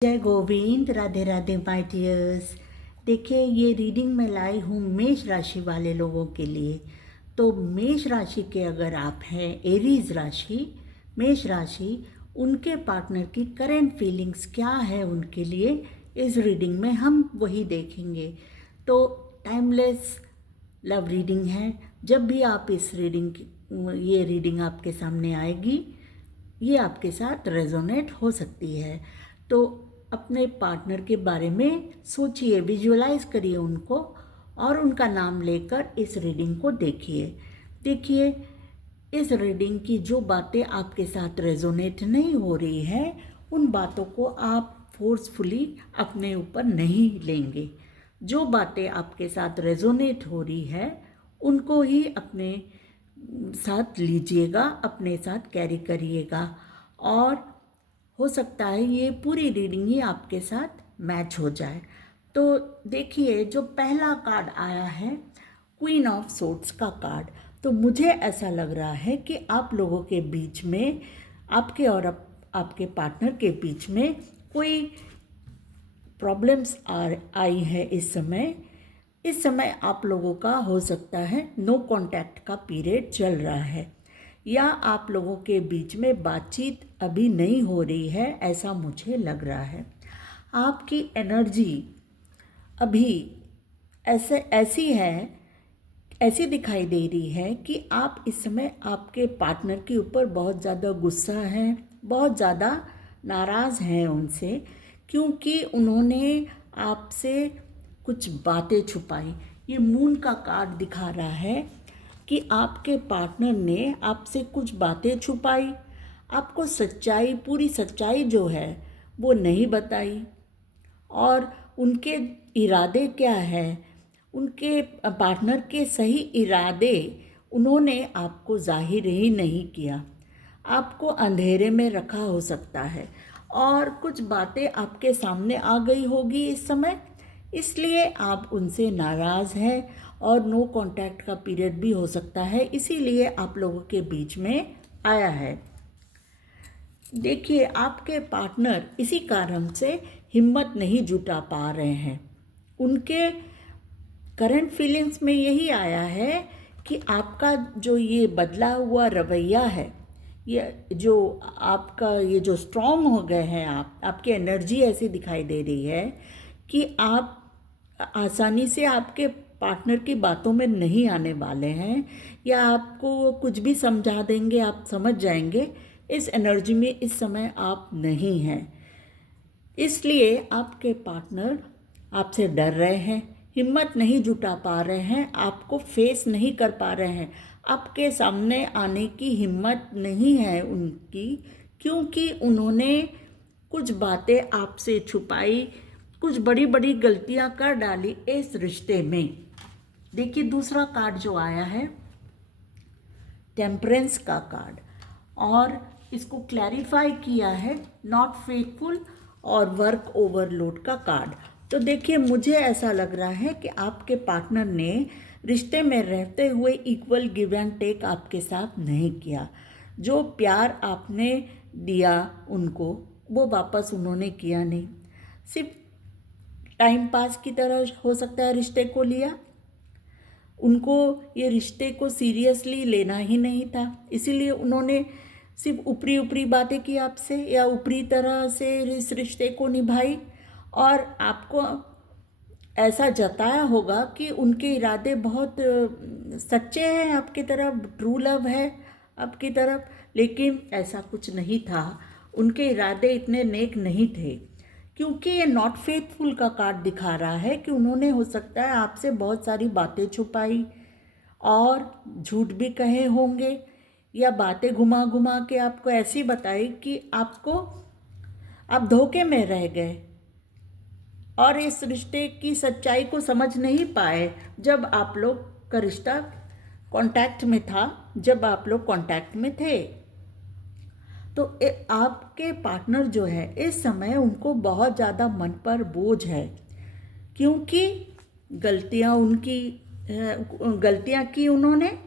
जय Govind. Radhe Radhe my dears. देखिए, ये रीडिंग मैं लाई हूँ मेष राशि वाले लोगों के लिए। तो मेष राशि के अगर आप हैं, एरीज राशि, मेष राशि, उनके पार्टनर की करंट फीलिंग्स क्या है उनके लिए, इस रीडिंग में हम वही देखेंगे। तो टाइमलेस लव रीडिंग है। जब भी आप ये रीडिंग आपके सामने आएगी, ये आपके साथ रेजोनेट हो सकती है। तो अपने पार्टनर के बारे में सोचिए, विजुअलाइज करिए उनको और उनका नाम लेकर इस रीडिंग को देखिए इस रीडिंग की जो बातें आपके साथ रेजोनेट नहीं हो रही है, उन बातों को आप फोर्सफुली अपने ऊपर नहीं लेंगे। जो बातें आपके साथ रेजोनेट हो रही है उनको ही अपने साथ लीजिएगा, अपने साथ कैरी करिएगा। और हो सकता है ये पूरी रीडिंग ही आपके साथ मैच हो जाए। तो देखिए, जो पहला कार्ड आया है, क्वीन ऑफ सोर्ड्स का कार्ड। तो मुझे ऐसा लग रहा है कि आप लोगों के बीच में, आपके और आपके पार्टनर के बीच में कोई प्रॉब्लम्स आई है इस समय आप लोगों का हो सकता है नो कांटेक्ट का पीरियड चल रहा है, या आप लोगों के बीच में बातचीत अभी नहीं हो रही है, ऐसा मुझे लग रहा है। आपकी एनर्जी अभी ऐसी दिखाई दे रही है कि आप इस समय आपके पार्टनर के ऊपर बहुत ज़्यादा गुस्सा हैं, बहुत ज़्यादा नाराज़ हैं उनसे, क्योंकि उन्होंने आपसे कुछ बातें छुपाई। ये मून का कार्ड दिखा रहा है कि आपके पार्टनर ने आपसे कुछ बातें छुपाई, आपको पूरी सच्चाई जो है वो नहीं बताई। और उनके इरादे क्या है, उनके पार्टनर के सही इरादे उन्होंने आपको जाहिर ही नहीं किया, आपको अंधेरे में रखा हो सकता है। और कुछ बातें आपके सामने आ गई होगी इस समय, इसलिए आप उनसे नाराज़ हैं। और नो कांटेक्ट का पीरियड भी हो सकता है, इसीलिए आप लोगों के बीच में आया है। देखिए, आपके पार्टनर इसी कारण से हिम्मत नहीं जुटा पा रहे हैं। उनके करंट फीलिंग्स में यही आया है कि आपका जो ये बदला हुआ रवैया है, ये जो आपका ये जो स्ट्रॉन्ग हो गए हैं, आपकी एनर्जी ऐसी दिखाई दे रही है कि आप आसानी से आपके पार्टनर की बातों में नहीं आने वाले हैं, या आपको कुछ भी समझा देंगे, आप समझ जाएंगे। इस एनर्जी में इस समय आप नहीं हैं, इसलिए आपके पार्टनर आपसे डर रहे हैं, हिम्मत नहीं जुटा पा रहे हैं, आपको फेस नहीं कर पा रहे हैं, आपके सामने आने की हिम्मत नहीं है उनकी, क्योंकि उन्होंने कुछ बातें आपसे छुपाई, कुछ बड़ी बड़ी गलतियां कर डाली इस रिश्ते में। देखिए, दूसरा कार्ड जो आया है, टेम्परेंस का कार्ड, और इसको क्लैरिफाई किया है नॉट फेथफुल और वर्क ओवरलोड का कार्ड। तो देखिए, मुझे ऐसा लग रहा है कि आपके पार्टनर ने रिश्ते में रहते हुए इक्वल गिव एंड टेक आपके साथ नहीं किया। जो प्यार आपने दिया उनको, वो वापस उन्होंने किया नहीं, सिर्फ टाइम पास की तरह हो सकता है रिश्ते को लिया। उनको ये रिश्ते को सीरियसली लेना ही नहीं था, इसीलिए उन्होंने सिर्फ ऊपरी ऊपरी बातें की आपसे, या ऊपरी तरह से इस रिश्ते को निभाई। और आपको ऐसा जताया होगा कि उनके इरादे बहुत सच्चे हैं आपकी तरफ, ट्रू लव है आपकी तरफ, लेकिन ऐसा कुछ नहीं था। उनके इरादे इतने नेक नहीं थे, क्योंकि ये नॉट फेथफुल का कार्ड दिखा रहा है कि उन्होंने हो सकता है आपसे बहुत सारी बातें छुपाई और झूठ भी कहे होंगे, या बातें घुमा घुमा के आपको ऐसी बताई कि आप धोखे में रह गए और इस रिश्ते की सच्चाई को समझ नहीं पाए जब आप लोग का रिश्ता कांटेक्ट में था, जब आप लोग कांटेक्ट में थे। तो आपके पार्टनर जो है इस समय, उनको बहुत ज़्यादा मन पर बोझ है, क्योंकि गलतियां की उन्होंने,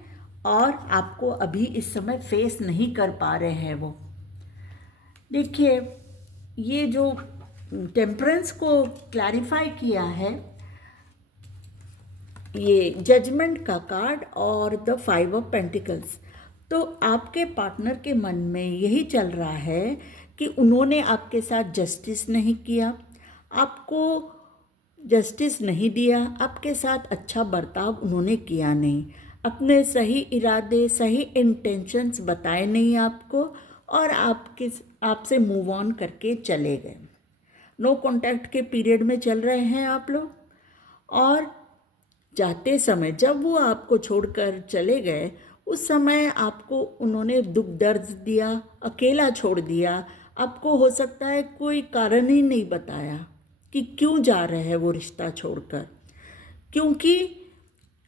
और आपको अभी इस समय फेस नहीं कर पा रहे हैं वो। देखिए, ये जो टेम्परेंस को क्लैरिफाई किया है ये जजमेंट का कार्ड और द 5 ऑफ पेंटिकल्स। तो आपके पार्टनर के मन में यही चल रहा है कि उन्होंने आपके साथ जस्टिस नहीं किया, आपको जस्टिस नहीं दिया, आपके साथ अच्छा बर्ताव उन्होंने किया नहीं, अपने सही इरादे सही इंटेंशंस बताए नहीं आपको, और आपसे मूव ऑन करके चले गए। नो कांटेक्ट के पीरियड में चल रहे हैं आप लोग, और जाते समय जब वो आपको छोड़कर चले गए उस समय आपको उन्होंने दुख दर्द दिया, अकेला छोड़ दिया, आपको हो सकता है कोई कारण ही नहीं बताया कि क्यों जा रहे हैं वो रिश्ता छोड़कर, क्योंकि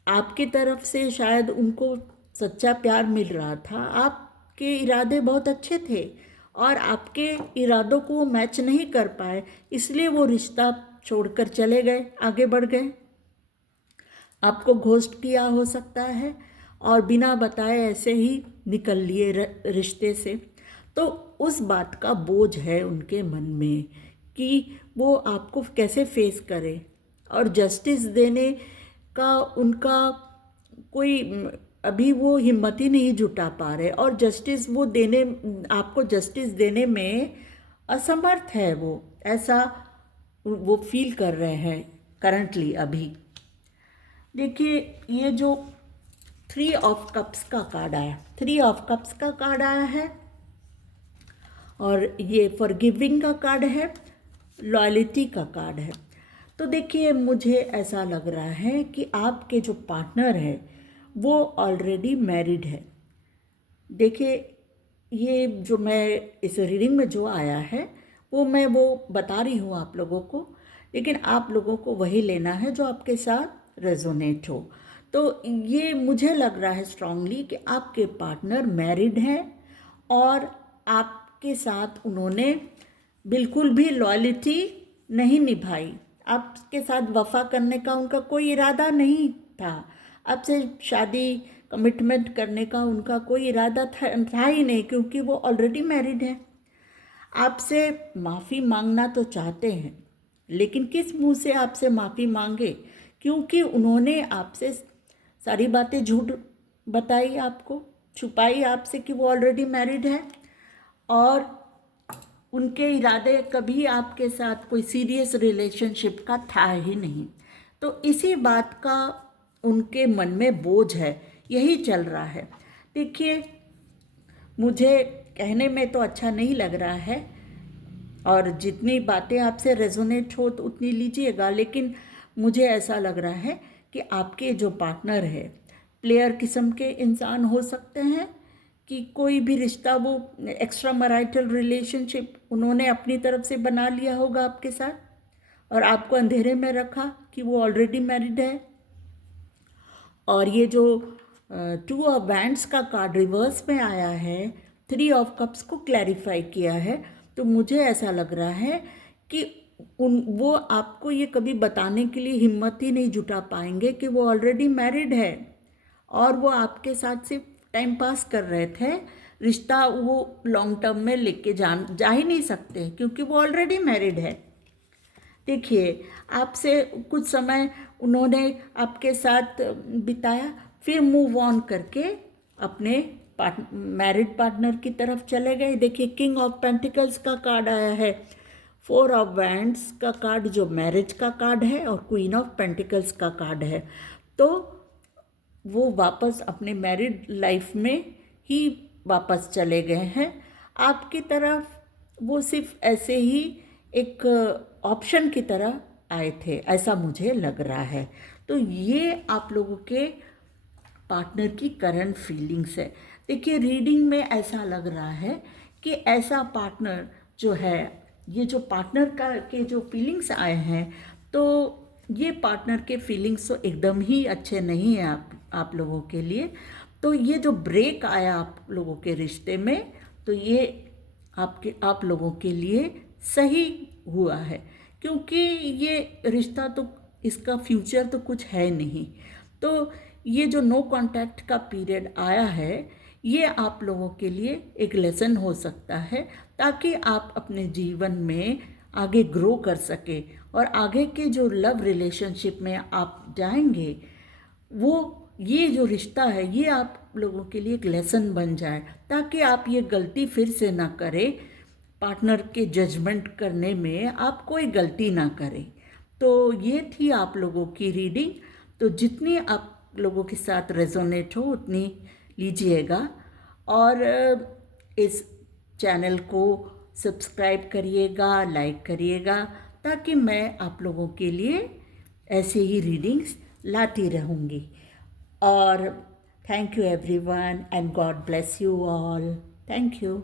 आपकी तरफ से शायद उनको सच्चा प्यार मिल रहा था, आपके इरादे बहुत अच्छे थे और आपके इरादों को वो मैच नहीं कर पाए, इसलिए वो रिश्ता छोड़कर चले गए, आगे बढ़ गए। आपको घोस्ट किया हो सकता है और बिना बताए ऐसे ही निकल लिए रिश्ते से। तो उस बात का बोझ है उनके मन में कि वो आपको कैसे फेस करें, और जस्टिस देने का उनका कोई अभी वो हिम्मत ही नहीं जुटा पा रहे, और जस्टिस वो देने आपको जस्टिस देने में असमर्थ है, वो ऐसा वो फील कर रहे हैं करंटली अभी। देखिए ये जो 3 ऑफ कप्स का कार्ड आया, 3 ऑफ कप्स का कार्ड आया है, और ये फॉरगिविंग का कार्ड है, लॉयल्टी का कार्ड है। तो देखिए मुझे ऐसा लग रहा है कि आपके जो पार्टनर है वो ऑलरेडी मैरिड है। देखिए ये जो मैं इस रीडिंग में जो आया है वो बता रही हूँ आप लोगों को, लेकिन आप लोगों को वही लेना है जो आपके साथ रेजोनेट हो। तो ये मुझे लग रहा है स्ट्रांगली कि आपके पार्टनर मैरिड हैं और आपके साथ उन्होंने बिल्कुल भी लॉयल्टी नहीं निभाई, आपके साथ वफा करने का उनका कोई इरादा नहीं था, आपसे शादी कमिटमेंट करने का उनका कोई इरादा था ही नहीं, क्योंकि वो ऑलरेडी मैरिड है। आपसे माफ़ी मांगना तो चाहते हैं, लेकिन किस मुंह से आपसे माफ़ी मांगे, क्योंकि उन्होंने आपसे सारी बातें झूठ बताई, आपको छुपाई आपसे कि वो ऑलरेडी मैरिड है, और उनके इरादे कभी आपके साथ कोई सीरियस रिलेशनशिप का था ही नहीं। तो इसी बात का उनके मन में बोझ है, यही चल रहा है। देखिए मुझे कहने में तो अच्छा नहीं लग रहा है, और जितनी बातें आपसे रेजोनेट हो तो उतनी लीजिएगा, लेकिन मुझे ऐसा लग रहा है कि आपके जो पार्टनर है प्लेयर किस्म के इंसान हो सकते हैं, कि कोई भी रिश्ता वो एक्स्ट्रा मैरिटल रिलेशनशिप उन्होंने अपनी तरफ से बना लिया होगा आपके साथ और आपको अंधेरे में रखा कि वो ऑलरेडी मैरिड है। और ये जो 2 ऑफ वैंड्स का कार्ड रिवर्स में आया है, 3 ऑफ कप्स को क्लैरिफाई किया है। तो मुझे ऐसा लग रहा है कि वो आपको ये कभी बताने के लिए हिम्मत ही नहीं जुटा पाएंगे कि वो ऑलरेडी मैरिड है, और वो आपके साथ सिर्फ टाइम पास कर रहे थे, रिश्ता वो लॉन्ग टर्म में लेके जा ही नहीं सकते, क्योंकि वो ऑलरेडी मैरिड है। देखिए आपसे कुछ समय उन्होंने आपके साथ बिताया, फिर मूव ऑन करके अपने मैरिड पार्टनर की तरफ चले गए। देखिए किंग ऑफ पेंटिकल्स का कार्ड आया है, 4 ऑफ वैंड्स का कार्ड जो मैरिज का कार्ड है, और क्वीन ऑफ पेंटिकल्स का कार्ड है। तो वो वापस अपने मैरिड लाइफ में ही वापस चले गए हैं आपकी तरफ। वो सिर्फ ऐसे ही एक ऑप्शन की तरह आए थे, ऐसा मुझे लग रहा है। तो ये आप लोगों के पार्टनर की करंट फीलिंग्स है। देखिए रीडिंग में ऐसा लग रहा है कि ऐसा पार्टनर जो है, ये जो पार्टनर का के जो फीलिंग्स आए हैं, तो ये पार्टनर के फीलिंग्स तो एकदम ही अच्छे नहीं हैं आप लोगों के लिए। तो ये जो ब्रेक आया आप लोगों के रिश्ते में, तो ये आप लोगों के लिए सही हुआ है, क्योंकि ये रिश्ता तो इसका फ्यूचर तो कुछ है नहीं। तो ये जो नो कांटेक्ट का पीरियड आया है, ये आप लोगों के लिए एक लेसन हो सकता है, ताकि आप अपने जीवन में आगे ग्रो कर सके और आगे के जो लव रिलेशनशिप में आप जाएंगे, वो ये जो रिश्ता है ये आप लोगों के लिए एक लेसन बन जाए, ताकि आप ये गलती फिर से ना करें, पार्टनर के जजमेंट करने में आप कोई गलती ना करें। तो ये थी आप लोगों की रीडिंग। तो जितनी आप लोगों के साथ रेजोनेट हो उतनी लीजिएगा, और इस चैनल को सब्सक्राइब करिएगा, लाइक करिएगा, ताकि मैं आप लोगों के लिए ऐसे ही रीडिंग्स लाती रहूँगी। और thank you everyone and God bless you all. Thank you.